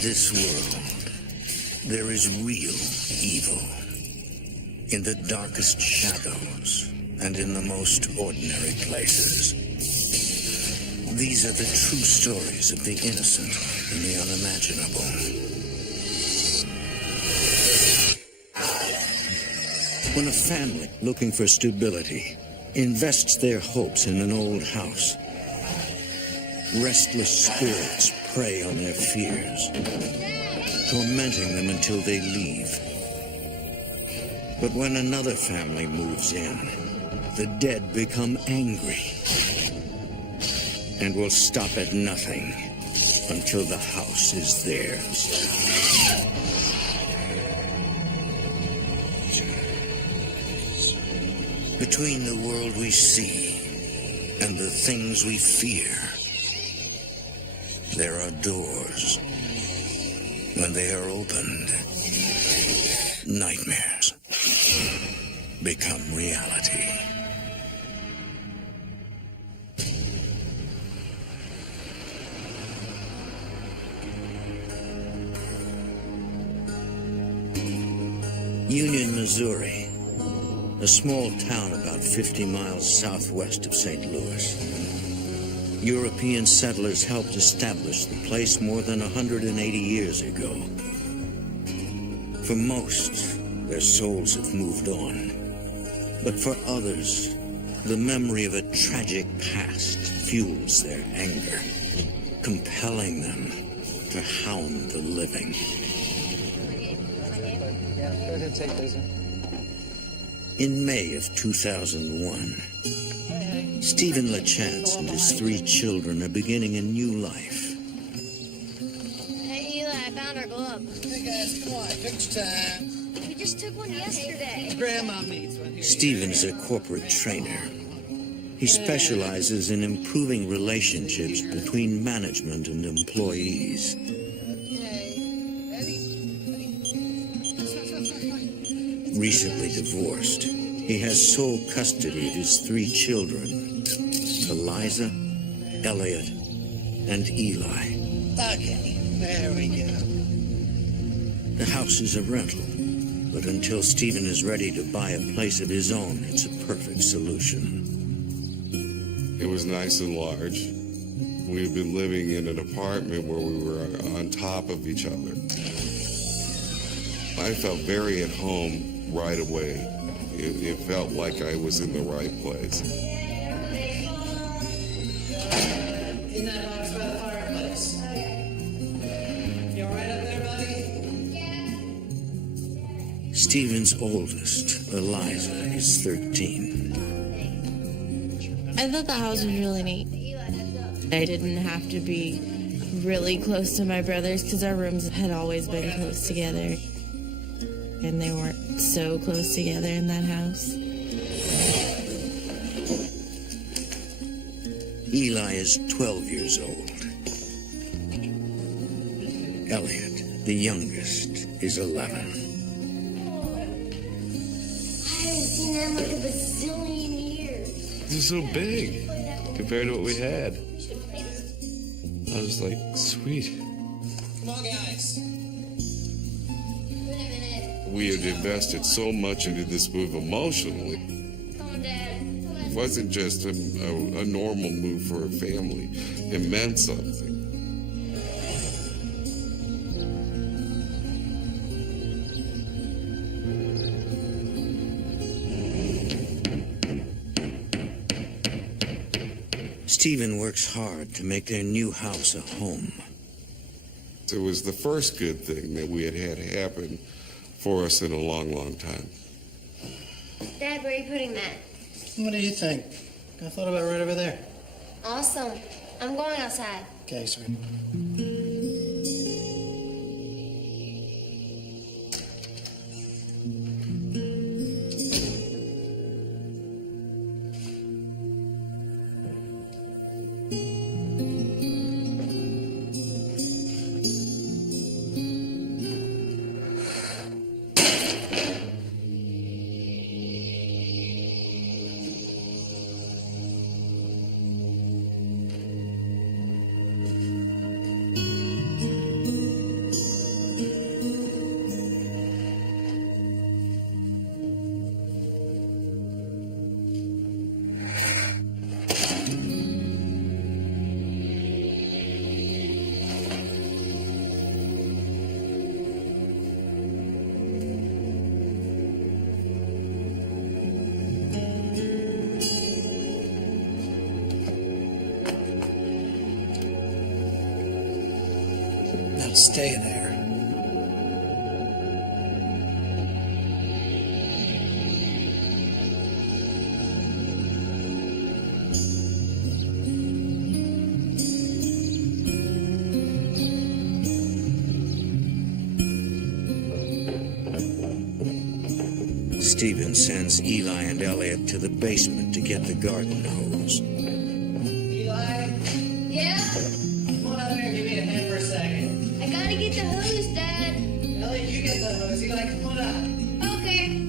this world, there is real evil. In the darkest shadows and in the most ordinary places. These are the true stories of the innocent and the unimaginable. When a family looking for stability invests their hopes in an old house, restless spirits prey on their fears, tormenting them until they leave. But when another family moves in, the dead become angry and will stop at nothing until the house is theirs. Between the world we see and the things we fear, there are doors. When they are opened, nightmares become reality. Union, Missouri, a small town about 50 miles southwest of St. Louis. European settlers helped establish the place more than 180 years ago. For most, their souls have moved on. But for others, the memory of a tragic past fuels their anger, compelling them to hound the living. In May of 2001, Stephen LaChance and his 3 children are beginning a new life. Hey, Eli, I found our glove. Hey, guys, come on, picture time. We just took one yesterday. Grandma needs one here. Stephen's a corporate trainer. He specializes in improving relationships between management and employees. Recently divorced, he has sole custody of his 3 children, Eliza, Elliot, and Eli. Okay, there we go. The house is a rental, but until Stephen is ready to buy a place of his own, it's a perfect solution. It was nice and large. We've been living in an apartment where we were on top of each other. I felt very at home right away. It felt like I was in the right place. In that box by the fireplace. You all right up there, buddy? Stephen's oldest, Eliza, is 13. I thought the house was really neat. I didn't have to be really close to my brothers because our rooms had always been close together. And they weren't so close together in that house. Eli is 12 years old. Elliot, the youngest, is 11. I haven't seen them like a bazillion years. This is so big compared to what we had. I was like, sweet. Come on, guys. We had invested so much into this move emotionally. Come on, Dad. It wasn't just a normal move for a family. It meant something. Stephen works hard to make their new house a home. It was the first good thing that we had had happen for us in a long, long time. Dad, where are you putting that? What do you think? I thought about right over there. Awesome. I'm going outside. Okay, sir. Stay there. Stephen sends Eli and Elliot to the basement to get the garden hose. Eli, Yeah? come on out here and give me a hand for a second. I gotta get the hose, Dad. Elliot, you get the hose. Eli, come on up. Okay.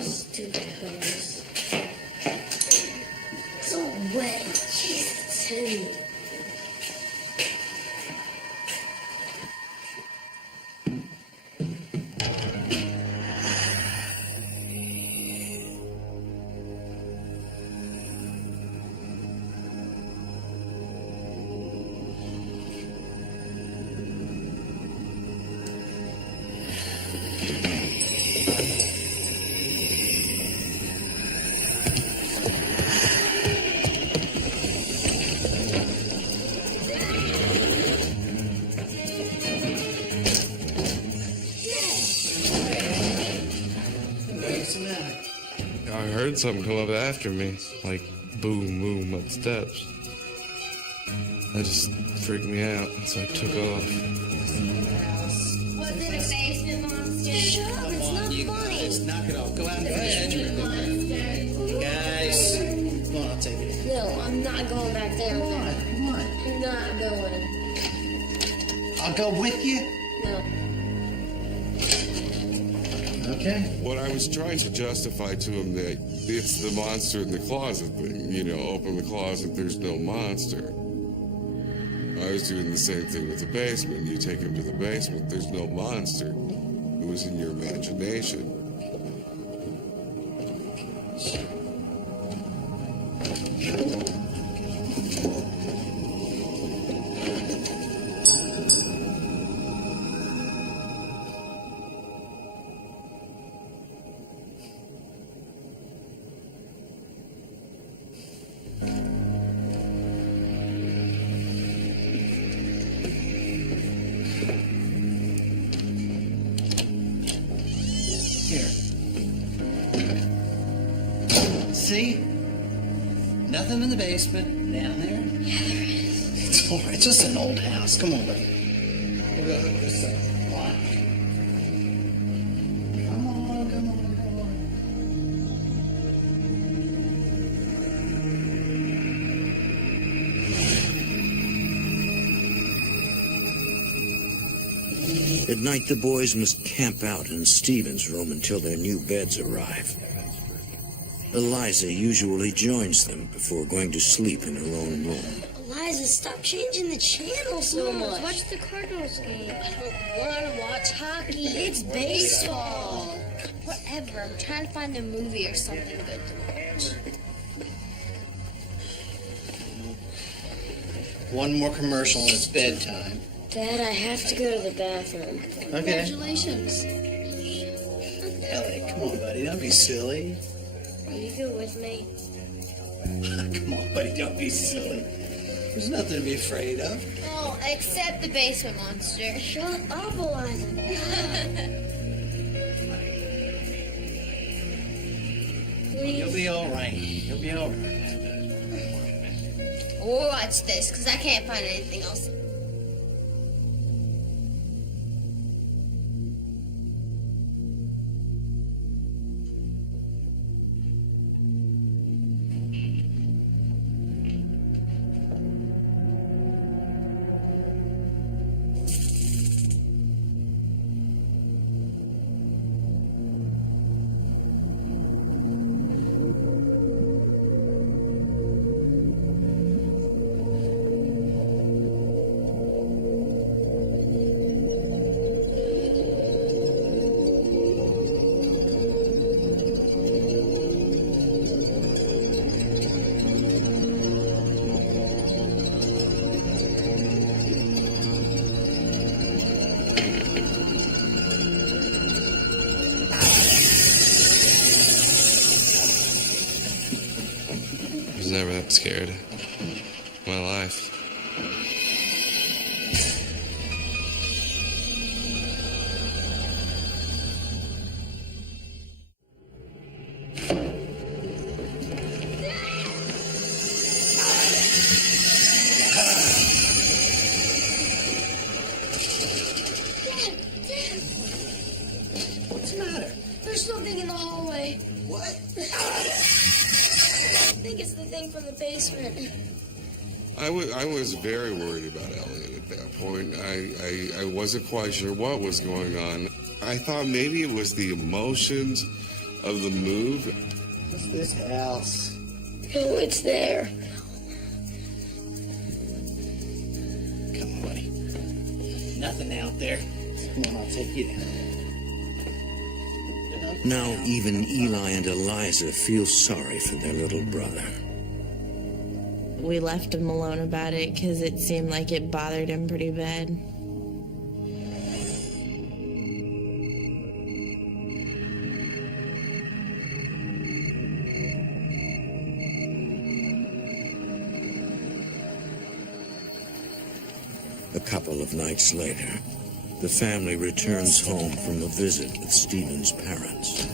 Stupid hose. It's all wet. Jesus, too. What's the matter? I heard something come up after me, like boom, boom up the steps. That just freaked me out, so I took off. Was it a basement monster? Shut up, it's not funny. Just knock it off. Go out and finish your bedroom. Guys, come on, I'll take it. No, I'm not going back there. Come on, come on. I'm not going. I'll go with you. No. Okay. What I was trying to justify to him that it's the monster in the closet thing, you know, open the closet, there's no monster. I was doing the same thing with the basement. You take him to the basement, there's no monster. It was in your imagination. Here. See? Nothing in the basement. Down there? Yeah, there is. It's all right. It's just an old house. Come on, buddy. We'll go look this up. Come on. Come on, come on, come on. At night, the boys must camp out in Stephen's room until their new beds arrive. Eliza usually joins them before going to sleep in her own room. Eliza, stop changing the channel so much. Watch the Cardinals game. I don't want to watch hockey. It's baseball. Whatever. I'm trying to find a movie or something good to watch. One more commercial and it's bedtime. Dad, I have to go to the bathroom. Okay. Congratulations. Ellie, come on, buddy. Don't be silly. Will you go with me? Come on, buddy. Don't be silly. There's nothing to be afraid of. Oh, except the basement monster. Shut up, Eliza. You'll be all right. You'll be all right. We'll watch this because I can't find anything else. never that scared. My life. What's the matter? There's something in the hallway. What? I think it's the thing from the basement. I was very worried about Elliot at that point. I wasn't quite sure what was going on. I thought maybe it was the emotions of the move. What's this house? Oh, it's there. Come on, buddy. Nothing out there. Come on, I'll take you down. Now even Eli and Eliza feel sorry for their little brother. We left him alone about it because it seemed like it bothered him pretty bad. A couple of nights later, the family returns home from a visit with Stephen's parents.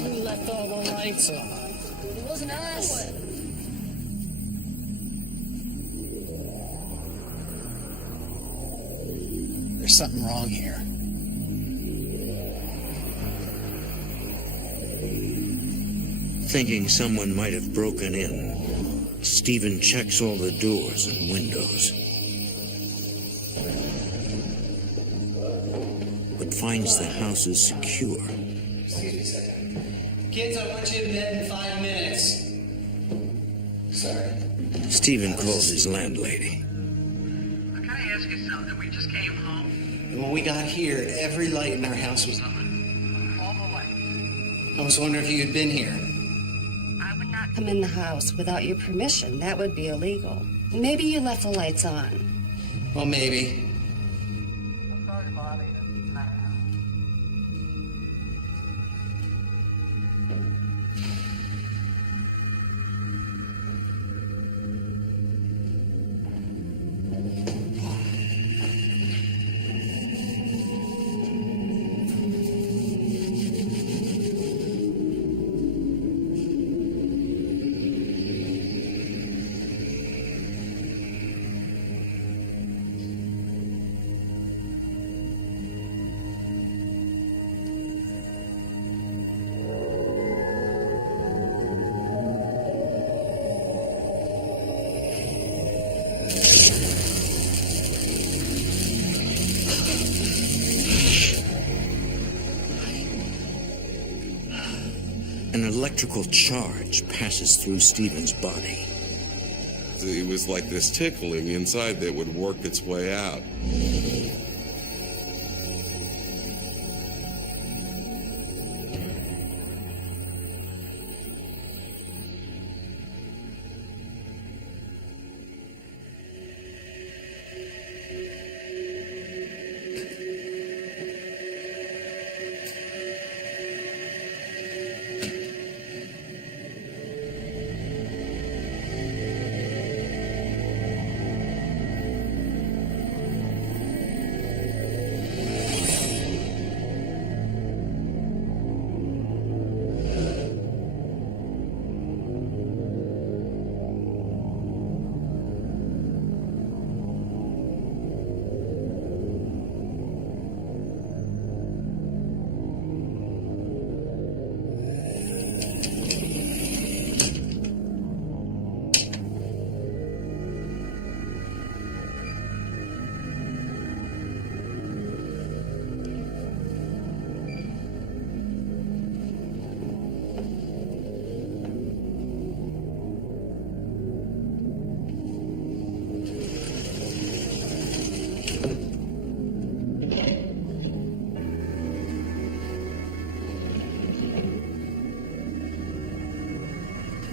Who left all the lights on? It wasn't us. There's something wrong here. Thinking someone might have broken in, Stephen checks all the doors and windows, but finds the house is secure. Excuse me a second. Kids, I want you in bed in 5 minutes. Sorry. Stephen calls his landlady. Can I ask you something? We just came home. And when we got here, every light in our house was on. All the lights. I was wondering if you had been here. I would not come in the house without your permission. That would be illegal. Maybe you left the lights on. Well, maybe. An electrical charge passes through Stephen's body. It was like this tickling inside that would work its way out.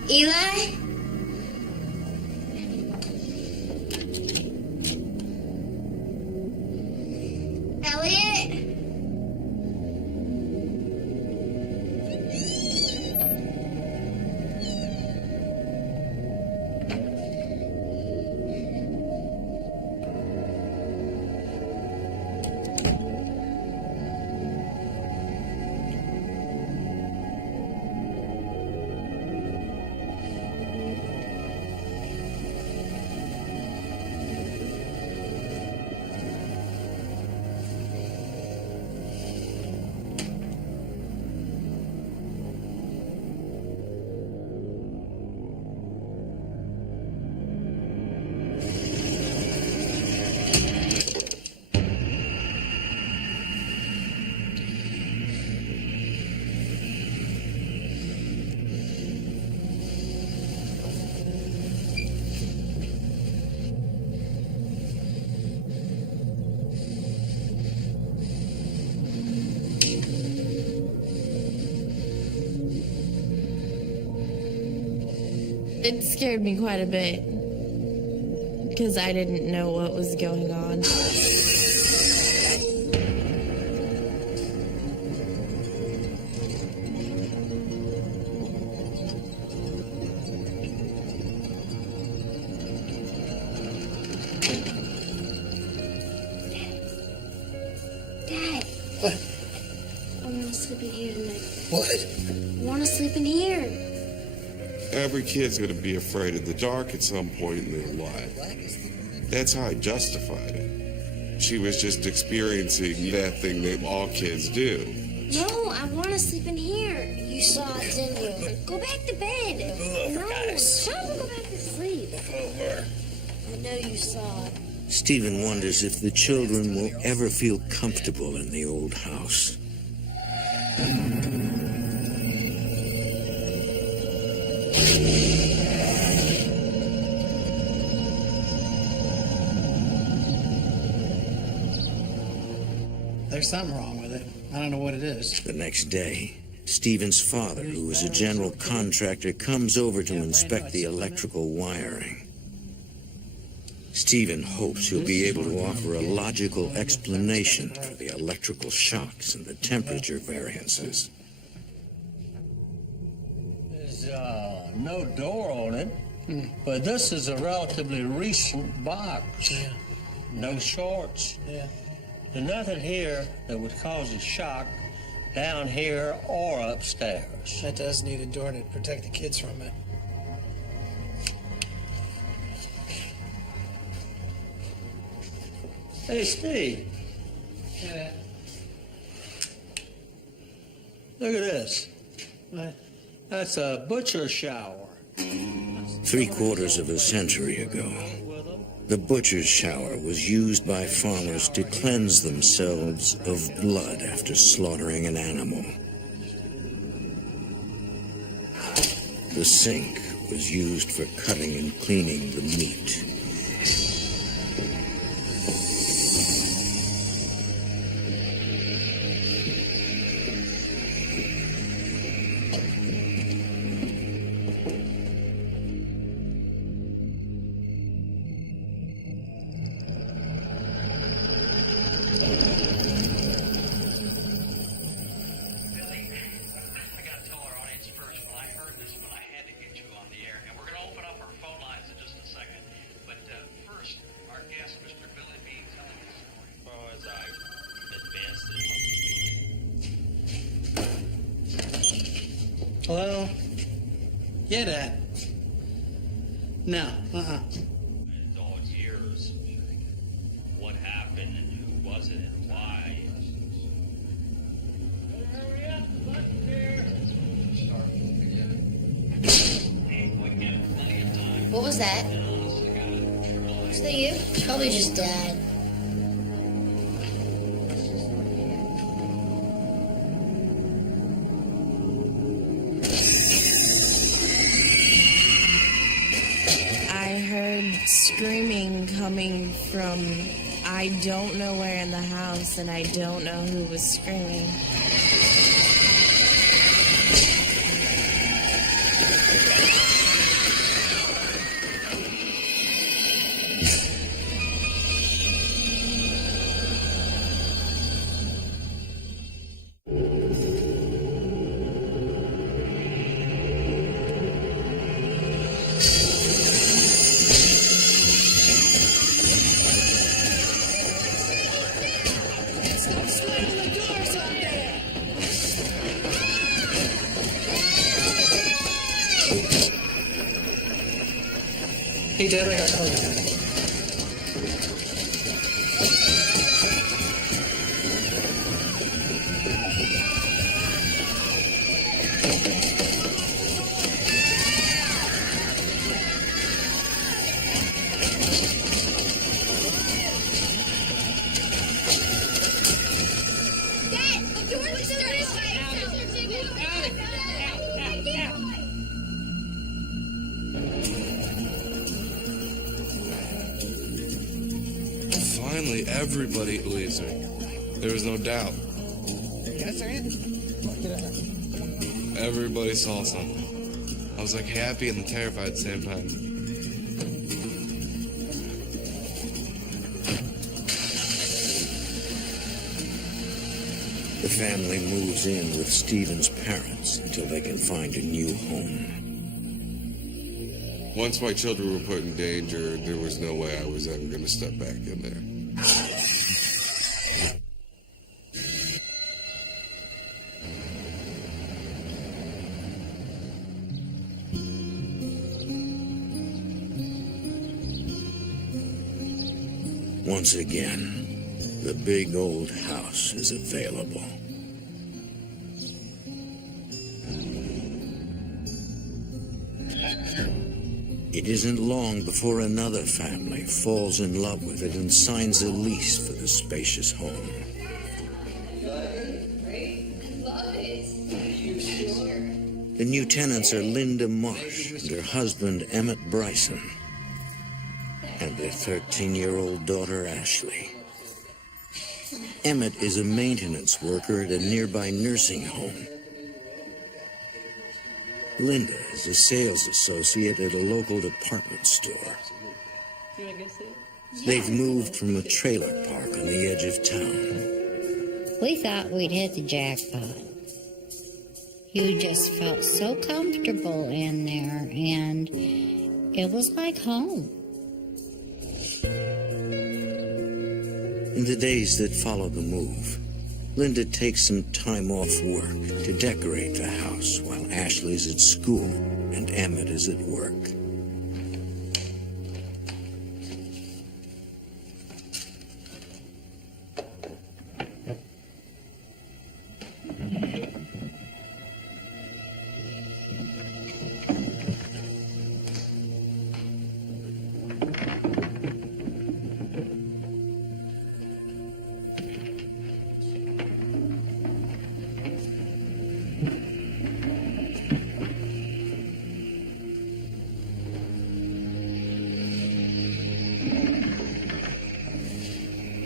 Eli? Elliot? It scared me quite a bit because I didn't know what was going on. Dad, What? I want to sleep in here tonight. What? I want to sleep in here. Every kid's going to be afraid of the dark at some point in their life. That's how I justified it. She was just experiencing that thing that all kids do. No, I want to sleep in here. You saw it, didn't you? Go back to bed. No, shut up and go back to sleep. I know you saw it. Stephen wonders if the children will ever feel comfortable in the old house. There's something wrong with it. I don't know what it is. The next day, Stephen's father, who is a general contractor, comes over to inspect the electrical wiring. Stephen hopes he'll be able to offer a logical explanation for the electrical shocks and the temperature variances. There's no door on it, but this is a relatively recent box. Yeah. No shorts. Yeah. There's nothing here that would cause a shock down here or upstairs. That does need a door to protect the kids from it. Hey, Steve. Yeah. Look at this. What? That's a butcher shower. 3/4 of a century ago, the butcher's shower was used by farmers to cleanse themselves of blood after slaughtering an animal. The sink was used for cutting and cleaning the meat. Hello? Yeah, Dad. No. In all years, what happened and who was it and why? What was that? Was that you? Probably just Dad. I heard screaming coming from I don't know where in the house, and I don't know who was screaming. Hey, Dad, I got cold. Finally, everybody believes her. There was no doubt. Can I say anything? Get out. Everybody saw something. I was like happy and terrified at the same time. The family moves in with Stephen's parents until they can find a new home. Once my children were put in danger, there was no way I was ever going to step back in there. Once again, the big old house is available. It isn't long before another family falls in love with it and signs a lease for the spacious home. The new tenants are Linda Marsh and her husband Emmett Bryson, and their 13-year-old daughter Ashley. Emmett is a maintenance worker at a nearby nursing home. Linda is a sales associate at a local department store. You want to go see? They've moved from a trailer park on the edge of town. We thought we'd hit the jackpot. You just felt so comfortable in there, and it was like home. In the days that follow the move, Linda takes some time off work to decorate the house while Ashley's at school and Emmett is at work.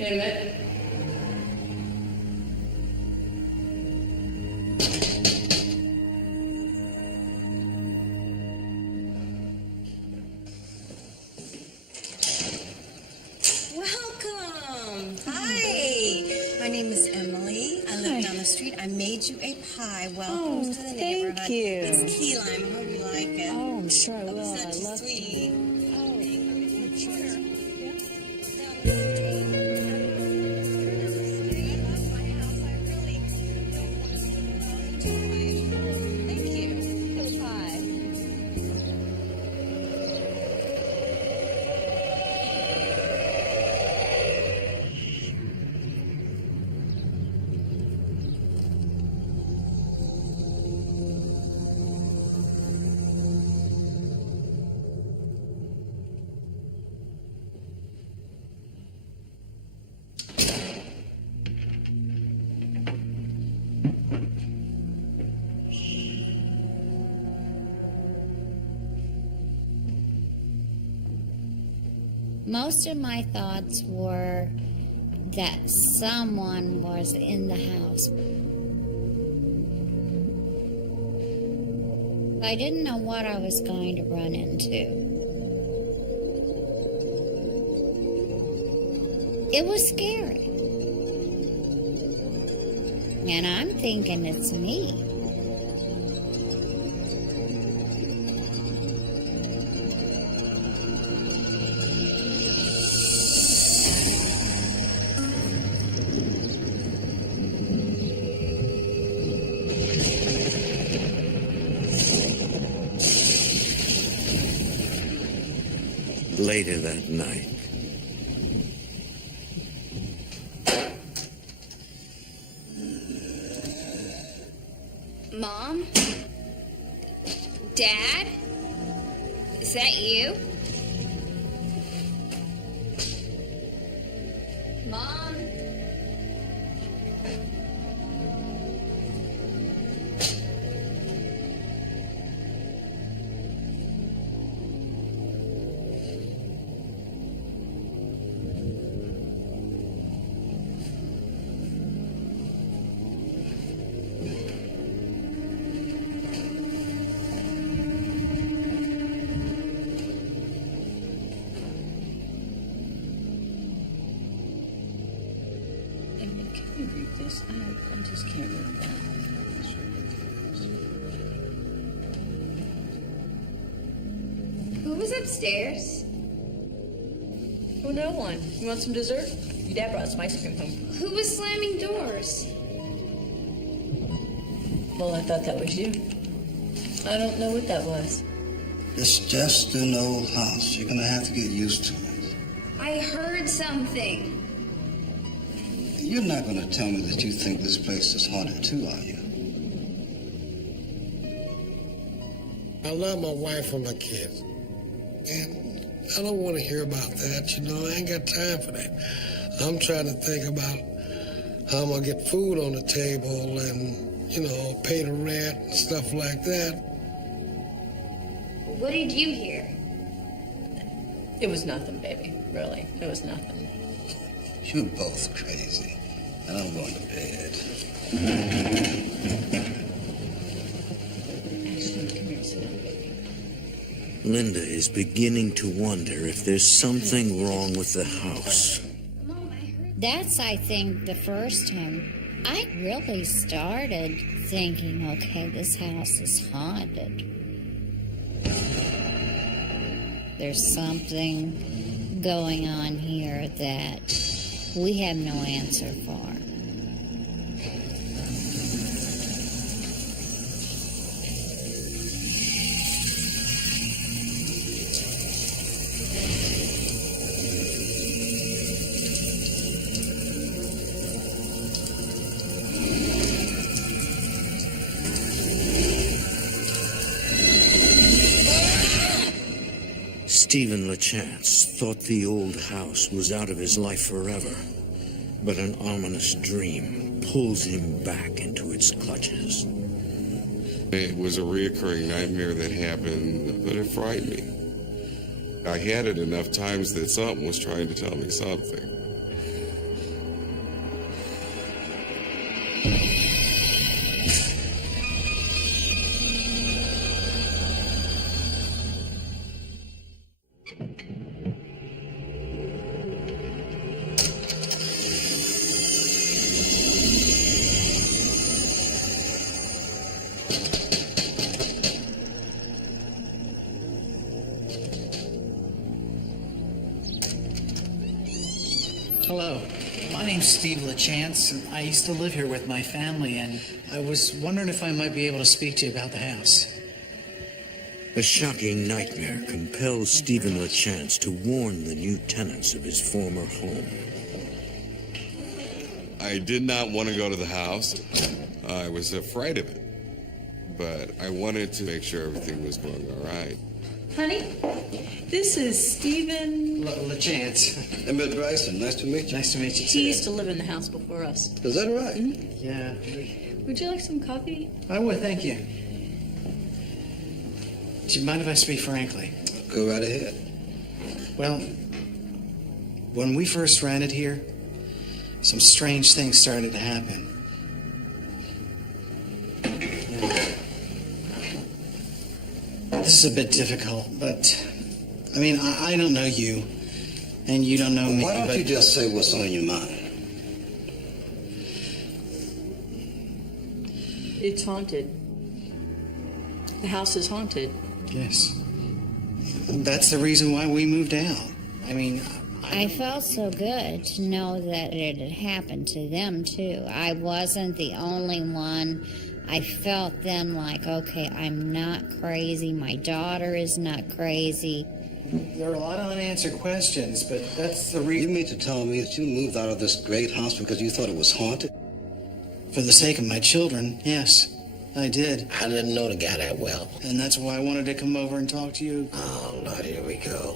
Emmett. Welcome. Hi. My name is Emily. I live down the street. I made you a pie. Welcome to the neighborhood. Thank you. It's key lime. I hope you like it. Oh, I'm sure I will. Such I love sweet. Most of my thoughts were that someone was in the house. I didn't know what I was going to run into. It was scary. And I'm thinking it's me. Later that night, Mom? Dad? Is that you? Mom? this? I just can't read that. Who was upstairs? Oh, no one. You want some dessert? Your dad brought some ice cream home. Who was slamming doors? Well, I thought that was you. I don't know what that was. It's just an old house. You're gonna have to get used to it. I heard something. You're not gonna tell me that you think this place is haunted too, are you? I love my wife and my kids. And I don't want to hear about that, you know. I ain't got time for that. I'm trying to think about how I'm going to get food on the table and, you know, pay the rent and stuff like that. What did you hear? It was nothing, baby. Really. It was nothing. You're both crazy. And I'm going to bed. Actually, come here, sit down, baby. Linda is beginning to wonder if there's something wrong with the house. That's, I think, the first time I really started thinking, okay, this house is haunted. There's something going on here that we have no answer for. Stephen LeChance thought the old house was out of his life forever, but an ominous dream pulls him back into its clutches. It was a reoccurring nightmare that happened, but it frightened me. I had it enough times that something was trying to tell me something. Hello. My name's Steve LeChance, and I used to live here with my family, and I was wondering if I might be able to speak to you about the house. A shocking nightmare compels Stephen LeChance to warn the new tenants of his former home. I did not want to go to the house. I was afraid of it. But I wanted to make sure everything was going all right. Honey, this is Stephen LeChance. Emmett Bryson, nice to meet you. Nice to meet you, too. He used to live in the house before us. Is that right? Mm-hmm. Yeah. Would you like some coffee? I would, thank you. Do you mind if I speak frankly? Go right ahead. Well, when we first rented here, some strange things started to happen. This is a bit difficult, but I mean, I don't know you, and you don't know me. Why don't you just say what's on your mind? It's haunted. The house is haunted. Yes. That's the reason why we moved out. I mean, I felt so good to know that it had happened to them, too. I wasn't the only one. I felt then like, okay, I'm not crazy. My daughter is not crazy. There are a lot of unanswered questions, but that's the reason. You mean to tell me that you moved out of this great house because you thought it was haunted? For the sake of my children, yes, I did. I didn't know the guy that well. And that's why I wanted to come over and talk to you. Oh, Lord, here we go.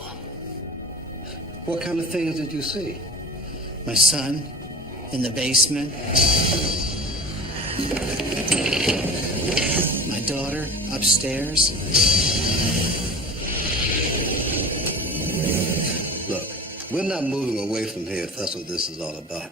What kind of things did you see? My son in the basement. My daughter upstairs. Look, we're not moving away from here if that's what this is all about.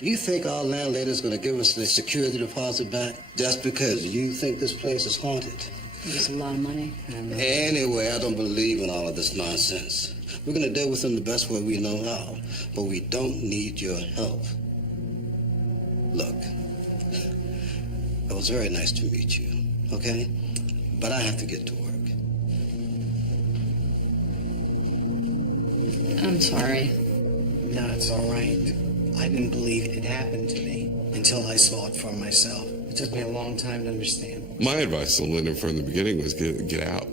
You think our landlady's going to give us the security deposit back just because you think this place is haunted? It's a lot of money. Anyway, I don't believe in all of this nonsense. We're going to deal with them the best way we know how, but we don't need your help. Look, it was very nice to meet you, okay? But I have to get to work. I'm sorry. No, it's all right. I didn't believe it happened to me until I saw it for myself. It took me a long time to understand. My advice to Linda from the beginning was get out.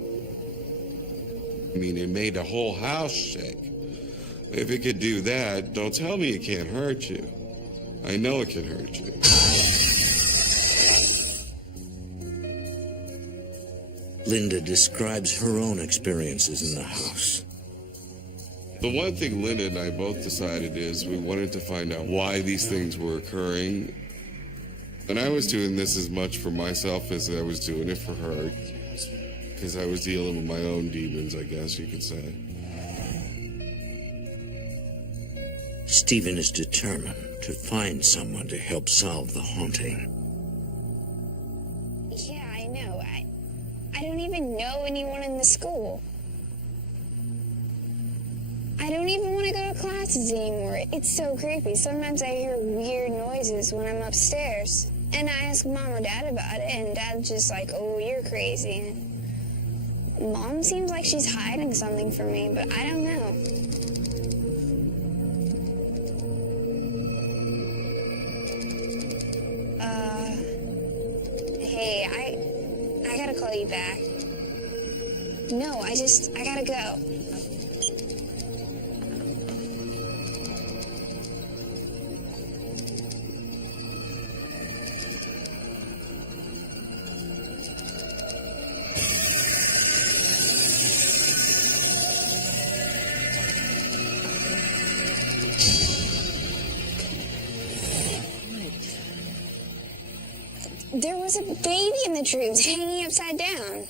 I mean, it made the whole house shake. If it could do that, don't tell me it can't hurt you. I know it can hurt you. Linda describes her own experiences in the house. The one thing Linda and I both decided is we wanted to find out why these things were occurring. And I was doing this as much for myself as I was doing it for her. Because I was dealing with my own demons, I guess you could say. Stephen is determined to find someone to help solve the haunting. Yeah, I know. I don't even know anyone in the school. I don't even want to go to classes anymore. It's so creepy. Sometimes I hear weird noises when I'm upstairs. And I ask Mom or Dad about it, and Dad's just like, oh, you're crazy. And Mom seems like she's hiding something from me, but I don't know. Hey, I gotta call you back. No, I gotta go. There was a baby in the tree. It was hanging upside down.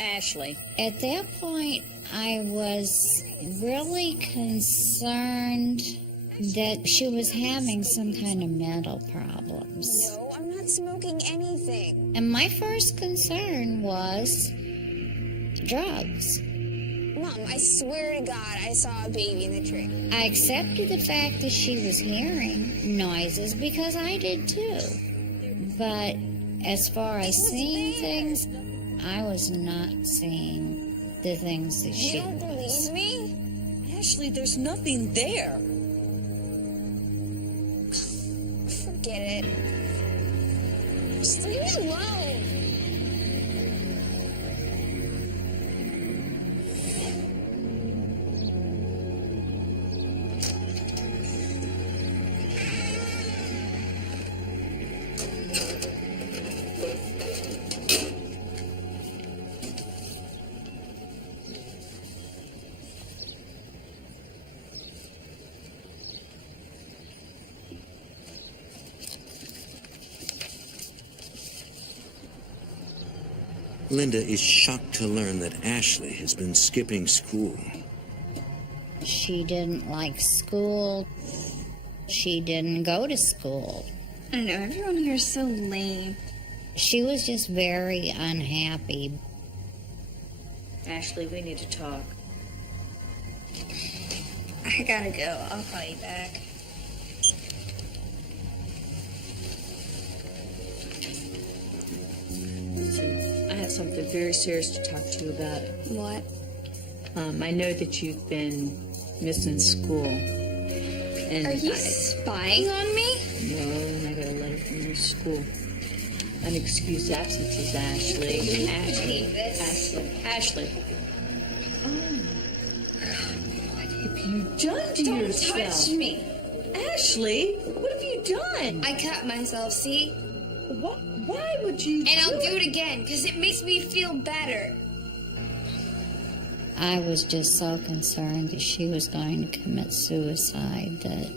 Ashley. At that point, I was really concerned that she was having some kind of mental problems. No, I'm not smoking anything. And my first concern was drugs. Mom, I swear to God, I saw a baby in the tree. I accepted the fact that she was hearing noises because I did too. But as far as seeing things, I was not seeing the things that she was. You don't believe me? Ashley, there's nothing there. Forget it. Just leave me alone. Linda is shocked to learn that Ashley has been skipping school. She didn't like school. She didn't go to school. I don't know, everyone here is so lame. She was just very unhappy. Ashley, we need to talk. I gotta go. I'll call you back. I have something very serious to talk to you about. What? I know that you've been missing school. And Are you spying on me? No, I got a letter from your school. Unexcused absences, Ashley. Ashley. Oh. What have you done to yourself? Don't touch me. Ashley, what have you done? I cut myself, see? What? Why would you And I'll do it again, because it makes me feel better. I was just so concerned that she was going to commit suicide that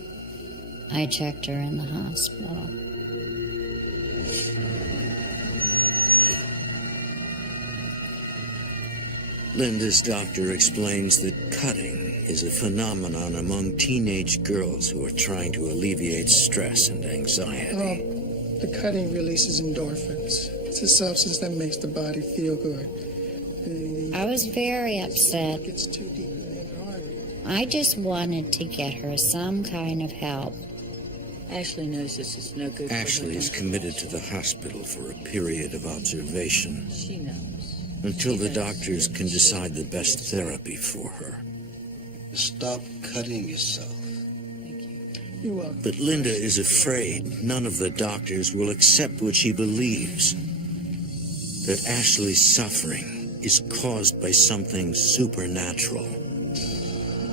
I checked her in the hospital. Linda's doctor explains that cutting is a phenomenon among teenage girls who are trying to alleviate stress and anxiety. The cutting releases endorphins. It's a substance that makes the body feel good. I was very upset. It gets too deep in the artery. I just wanted to get her some kind of help. Ashley knows this is no good. Ashley is committed to the hospital for a period of observation She knows. until the doctors can decide the best therapy for her. Stop cutting yourself. You're welcome. But Linda is afraid none of the doctors will accept what she believes, that Ashley's suffering is caused by something supernatural.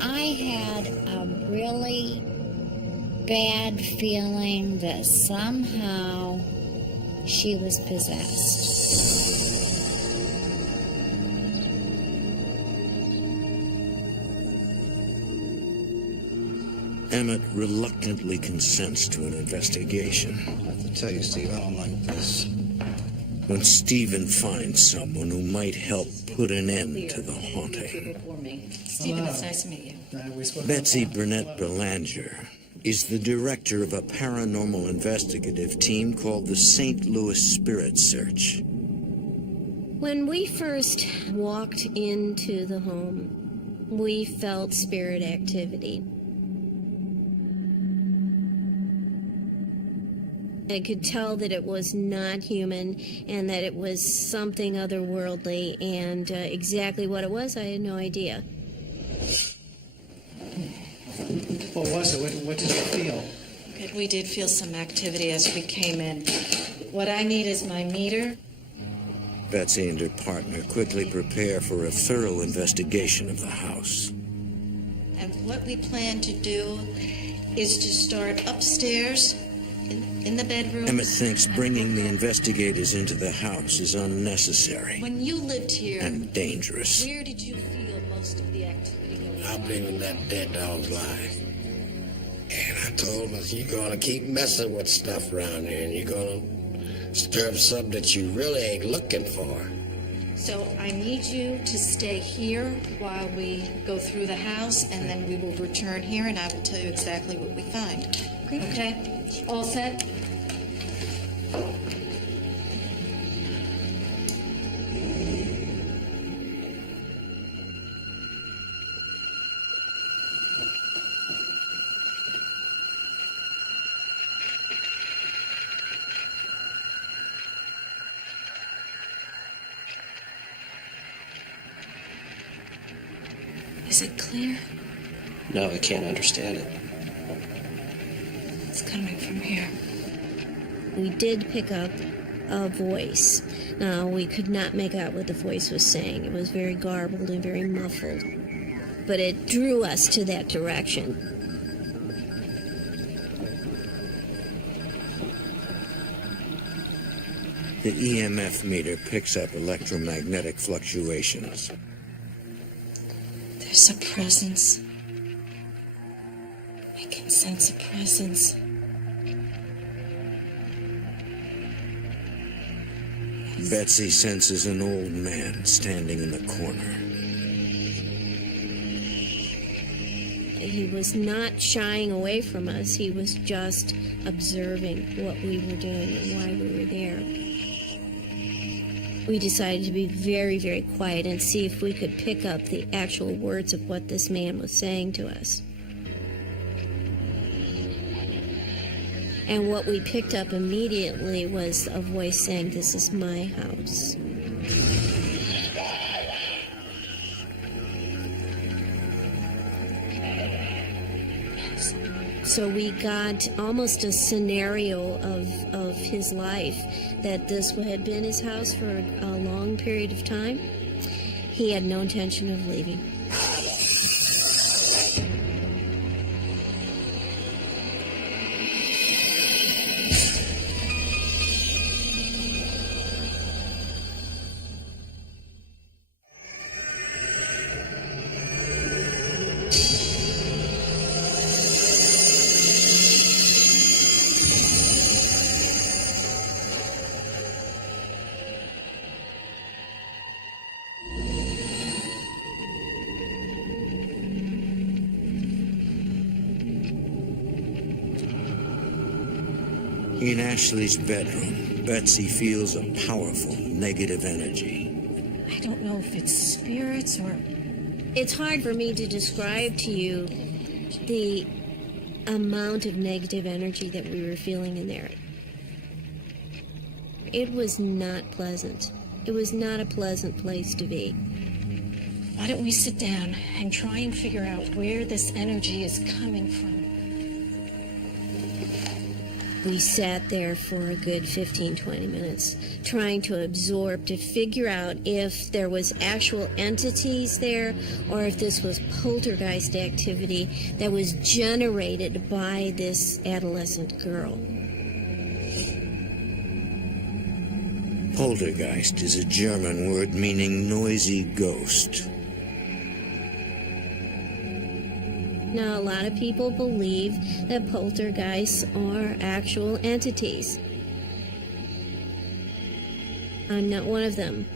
I had a really bad feeling that somehow she was possessed. Emmett reluctantly consents to an investigation. I have to tell you, Steve, I don't like this. When Stephen finds someone who might help put an end to the haunting. Stephen, it's nice to meet you. Betsy Burnett Belanger is the director of a paranormal investigative team called the St. Louis Spirit Search. When we first walked into the home, we felt spirit activity. I could tell that it was not human and that it was something otherworldly, and exactly what it was, I had no idea. What was it? What did you feel? Good. We did feel some activity as we came in. What I need is my meter. Betsy and her partner quickly prepare for a thorough investigation of the house. And what we plan to do is to start upstairs in the bedroom. Emmett thinks bringing the investigators into the house is unnecessary When you lived here, and dangerous. where did you feel most of the activity going I believe in that dead dog's lie. And I told him, you're going to keep messing with stuff around here, and you're going to stir up something that you really ain't looking for. So I need you to stay here while we go through the house, and then we will return here, and I will tell you exactly what we find. Okay? All set? Is it clear? No, I can't understand it. It's coming from here. We did pick up a voice. Now, we could not make out what the voice was saying. It was very garbled and very muffled. But it drew us to that direction. The EMF meter picks up electromagnetic fluctuations. There's a presence. I can sense a presence. Betsy senses an old man standing in the corner. He was not shying away from us. He was just observing what we were doing and why we were there. We decided to be very, very quiet and see if we could pick up the actual words of what this man was saying to us. And what we picked up immediately was a voice saying, "This is my house." So we got almost a scenario of his life, that this had been his house for a long period of time. He had no intention of leaving. In Ashley's bedroom, Betsy feels a powerful negative energy. I don't know if it's spirits or... It's hard for me to describe to you the amount of negative energy that we were feeling in there. It was not pleasant. It was not a pleasant place to be. Why don't we sit down and try and figure out where this energy is coming from? We sat there for a good 15, 20 minutes trying to absorb, to figure out if there was actual entities there or if this was poltergeist activity that was generated by this adolescent girl. Poltergeist is a German word meaning noisy ghost. Now, a lot of people believe that poltergeists are actual entities. I'm not one of them.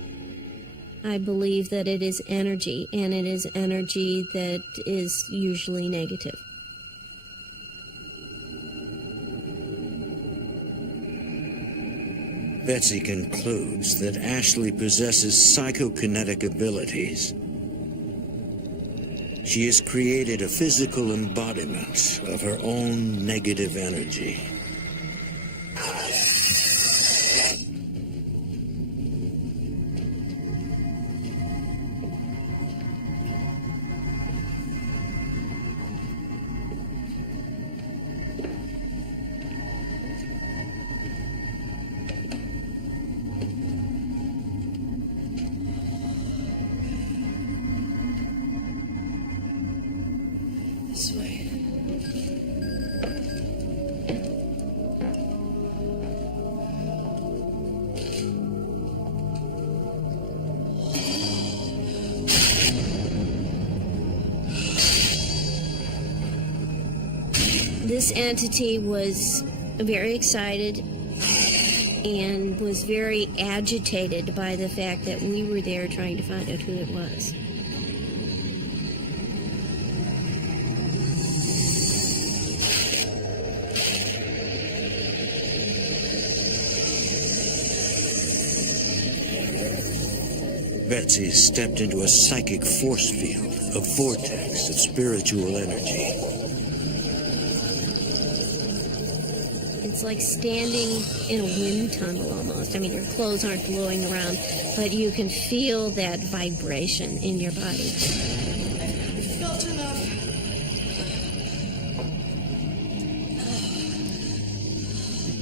I believe that it is energy, and it is energy that is usually negative. Betsy concludes that Ashley possesses psychokinetic abilities. She has created a physical embodiment of her own negative energy. This way. This entity was very excited and was very agitated by the fact that we were there trying to find out who it was. Betsy stepped into a psychic force field, a vortex of spiritual energy. It's like standing in a wind tunnel almost. I mean, your clothes aren't blowing around, but you can feel that vibration in your body. I felt enough.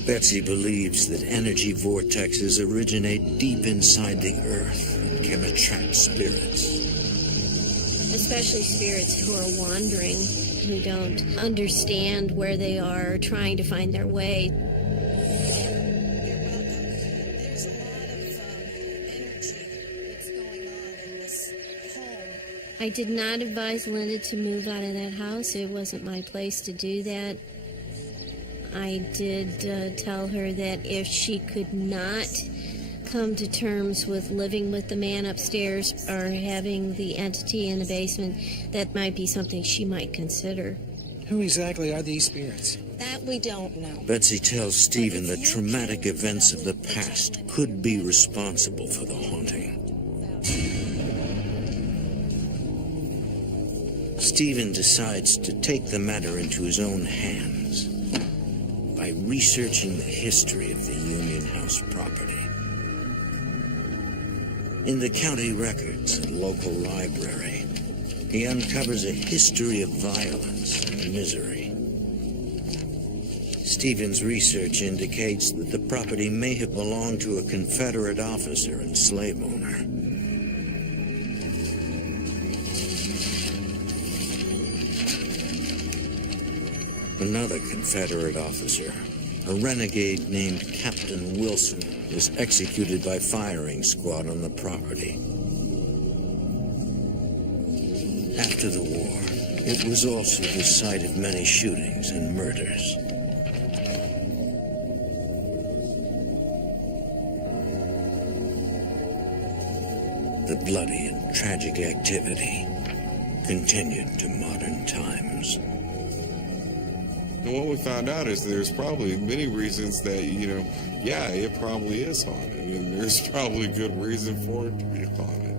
Betsy believes that energy vortexes originate deep inside the earth and can attract spirits. Especially spirits who are wandering, who don't understand where they are, trying to find their way. There's a lot of energy that's going on in this home. I did not advise Linda to move out of that house. It wasn't my place to do that. I did tell her that if she could not come to terms with living with the man upstairs or having the entity in the basement, that might be something she might consider. Who exactly are these spirits? That we don't know. Betsy tells Stephen that traumatic events of the past could be responsible for the haunting. Stephen decides to take the matter into his own hands by researching the history of the Union House property. In the county records and local library, he uncovers a history of violence and misery. Stephen's research indicates that the property may have belonged to a Confederate officer and slave owner. Another Confederate officer, a renegade named Captain Wilson, was executed by firing squad on the property. After the war, it was also the site of many shootings and murders. The bloody and tragic activity continued to modern times. And what we found out is there's probably many reasons that, yeah, it probably is haunted, and there's probably good reason for it to be haunted.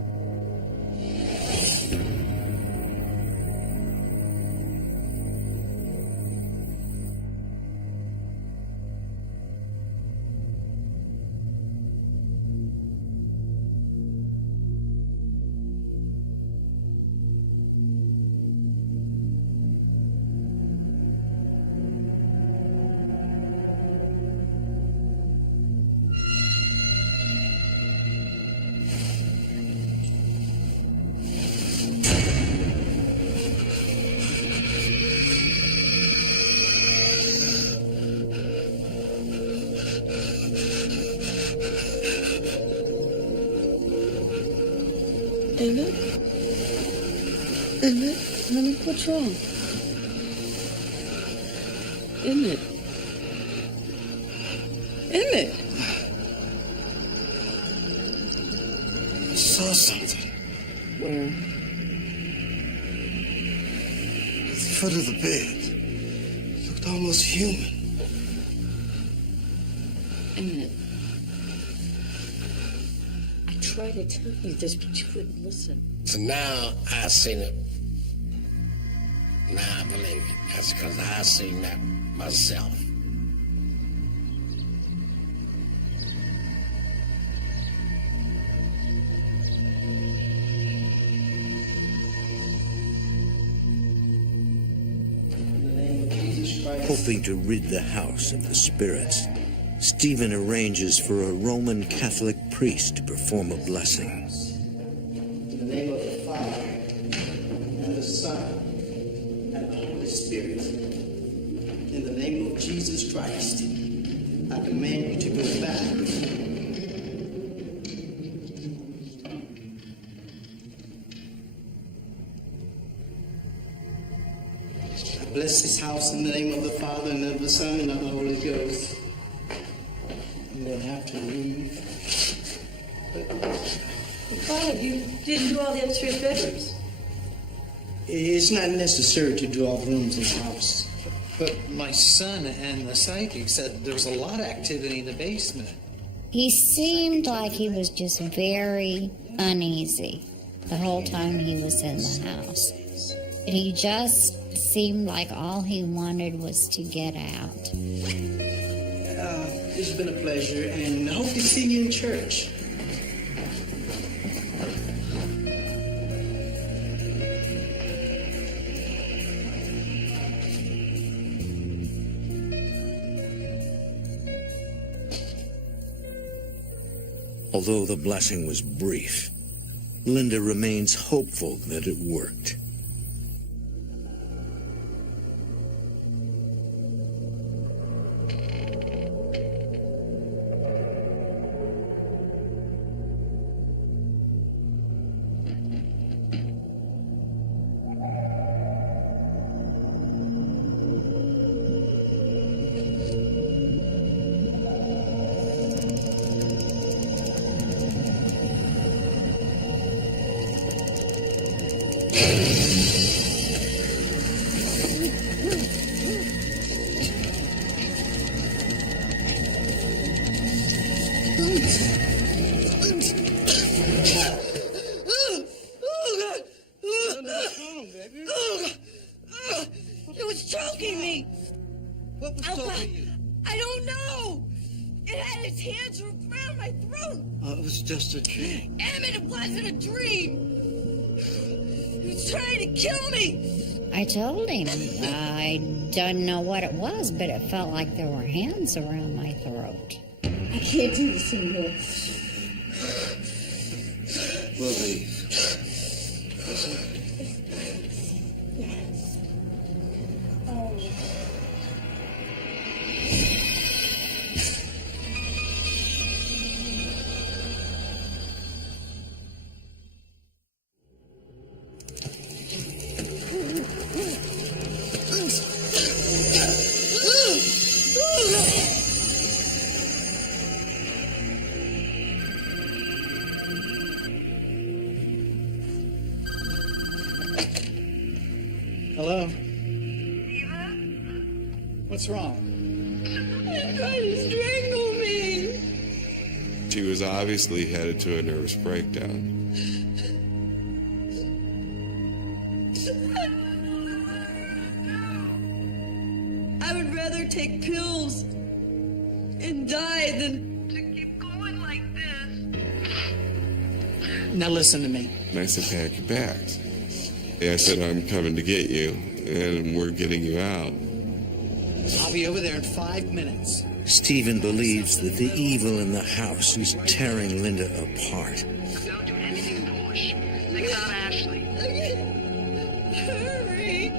Emmett? Emmett? Honey, what's wrong? Emmett? Emmett? I saw something. Where? At the foot of the bed. It looked almost human. Emmett. I tried to tell you this, but you wouldn't listen. So now I seen it. Now I believe it. That's because I seen that myself. Hoping to rid the house of the spirits, Stephen arranges for a Roman Catholic priest to perform a blessing. In the name of the Father, and the Son, and the Holy Spirit, in the name of Jesus Christ, I command you to go back. I bless this house in the name of the Father, and of the Son, and of the Holy Ghost. You don't have to leave. Father, you didn't do all the upstairs bedrooms. It's not necessary to do all the rooms in the house. But my son and the psychic said there was a lot of activity in the basement. He seemed like he was just very uneasy the whole time he was in the house. He just seemed like all he wanted was to get out. It's been a pleasure, and I hope to see you in church. Although the blessing was brief, Linda remains hopeful that it worked. It was choking me. What was choking you? I don't know. It had its hands around my throat. It was just a dream. Emmett, it wasn't a dream. He was trying to kill me. I told him I don't know what it was, but it felt like there were hands around my throat. I can't do this anymore. We'll leave. Hello? What's wrong? They're trying to strangle me. She was obviously headed to a nervous breakdown. I would rather take pills and die than to keep going like this. Now listen to me. And I said, pack your bags. I said, I'm coming to get you, and we're getting you out. I'll be over there in 5 minutes. Stephen believes that the evil in the house is tearing Linda apart. Don't do anything foolish. Think about Ashley. Hurry.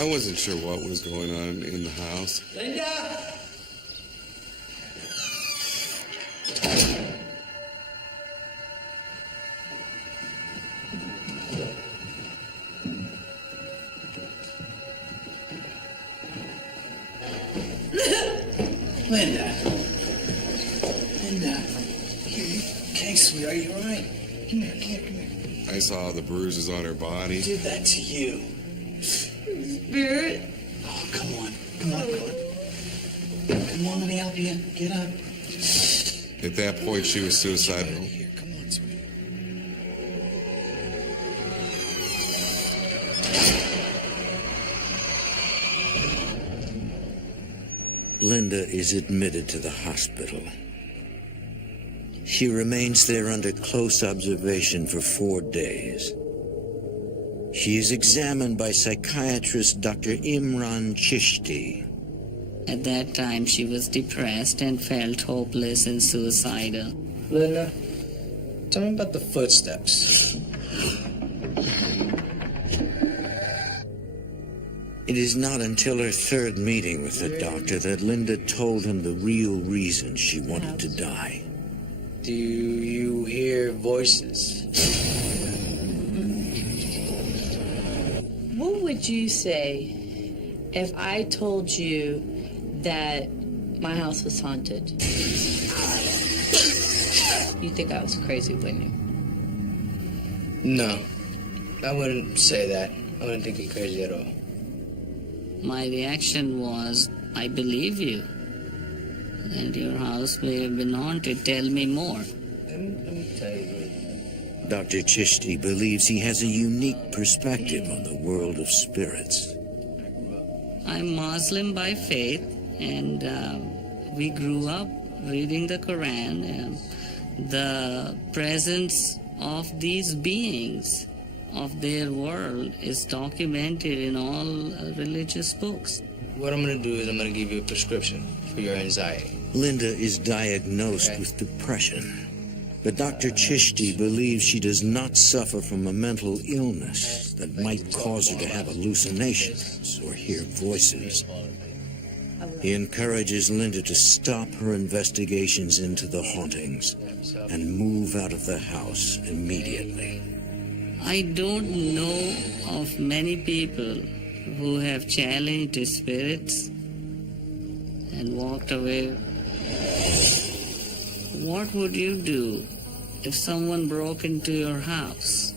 I wasn't sure what was going on in the house. Linda! Linda. Linda. Okay, sweetheart, are you all right? Come here, come here, come here. I saw the bruises on her body. Who did that to you? Spirit. Oh, come on. Come on, come on. Come on, let me help you. Get up. At that point, she was suicidal. Here, come on, sweetie. Linda is admitted to the hospital. She remains there under close observation for 4 days. She is examined by psychiatrist Dr. Imran Chishti. At that time, she was depressed and felt hopeless and suicidal. Linda, tell me about the footsteps. It is not until her third meeting with the doctor that Linda told him the real reason she wanted to die. Do you hear voices? What would you say if I told you that my house was haunted? You'd think I was crazy, wouldn't you? No, I wouldn't say that. I wouldn't think you're crazy at all. My reaction was, I believe you. And your house may have been haunted. Tell me more. Let me tell you. Dr. Chishti believes he has a unique perspective on the world of spirits. I'm Muslim by faith, and we grew up reading the Quran, and the presence of these beings of their world is documented in all religious books. What I'm going to do is I'm going to give you a prescription for your anxiety. Linda is diagnosed with depression, but Dr. Chishti believes she does not suffer from a mental illness that might cause her to have hallucinations or hear voices. He encourages Linda to stop her investigations into the hauntings and move out of the house immediately. I don't know of many people who have challenged spirits and walked away. What would you do if someone broke into your house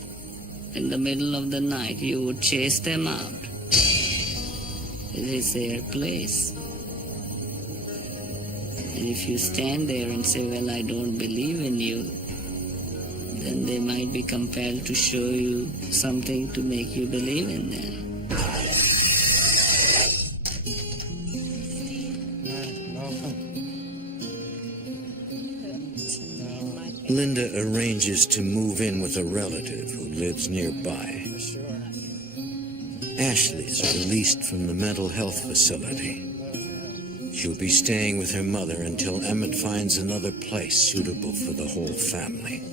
in the middle of the night? You would chase them out. It is their place. And if you stand there and say, well, I don't believe in you, then they might be compelled to show you something to make you believe in them. Linda arranges to move in with a relative who lives nearby. Ashley is released from the mental health facility. She'll be staying with her mother until Emmett finds another place suitable for the whole family.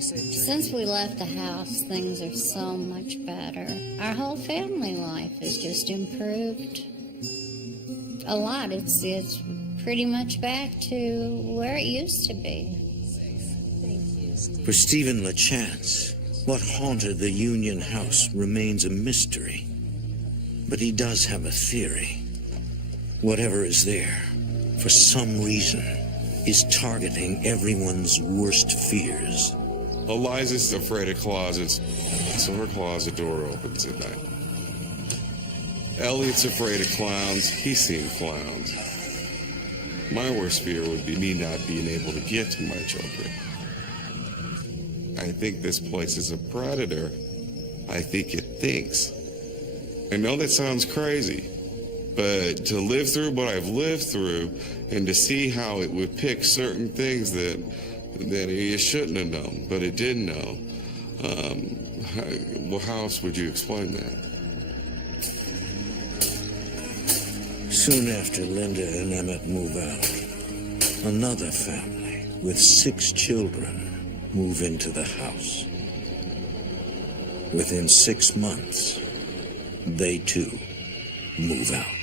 Since we left the house, things are so much better. Our whole family life has just improved a lot. It's pretty much back to where it used to be. For Stephen LaChance, what haunted the Union House remains a mystery. But he does have a theory. Whatever is there, for some reason, is targeting everyone's worst fears. Eliza's afraid of closets, so her closet door opens at night. Elliot's afraid of clowns. He's seen clowns. My worst fear would be me not being able to get to my children. I think this place is a predator. I think it thinks. I know that sounds crazy, but to live through what I've lived through and to see how it would pick certain things that it shouldn't have known, but it did know, how else would you explain that? Soon after Linda and Emmett move out, another family with 6 children move into the house. Within 6 months, they too move out.